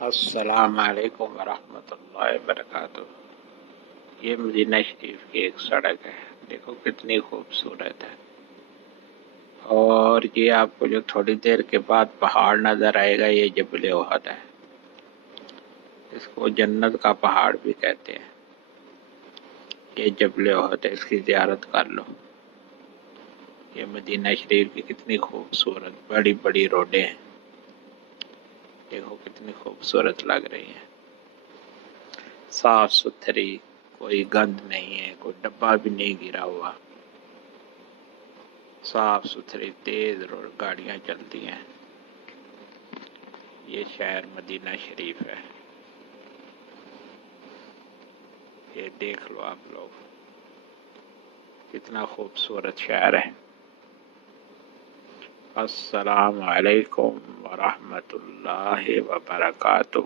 السلام علیکم ورحمۃ اللہ وبرکاتہ۔ یہ مدینہ شریف کی ایک سڑک ہے، دیکھو کتنی خوبصورت ہے۔ اور یہ آپ کو جو تھوڑی دیر کے بعد پہاڑ نظر آئے گا، یہ جبل احد ہے۔ اس کو جنت کا پہاڑ بھی کہتے ہیں۔ یہ جبل احد ہے، اس کی زیارت کر لو۔ یہ مدینہ شریف کی کتنی خوبصورت بڑی بڑی روڈیں ہیں، دیکھو کتنی خوبصورت لگ رہی ہیں، صاف ستھری، کوئی گند نہیں ہے، کوئی ڈبہ بھی نہیں گرا ہوا، صاف ستھری تیز گاڑیاں چلتی ہیں۔ یہ شہر مدینہ شریف ہے، یہ دیکھ لو آپ لوگ، کتنا خوبصورت شہر ہے۔ السلام علیکم ورحمۃ اللہ وبرکاتہ۔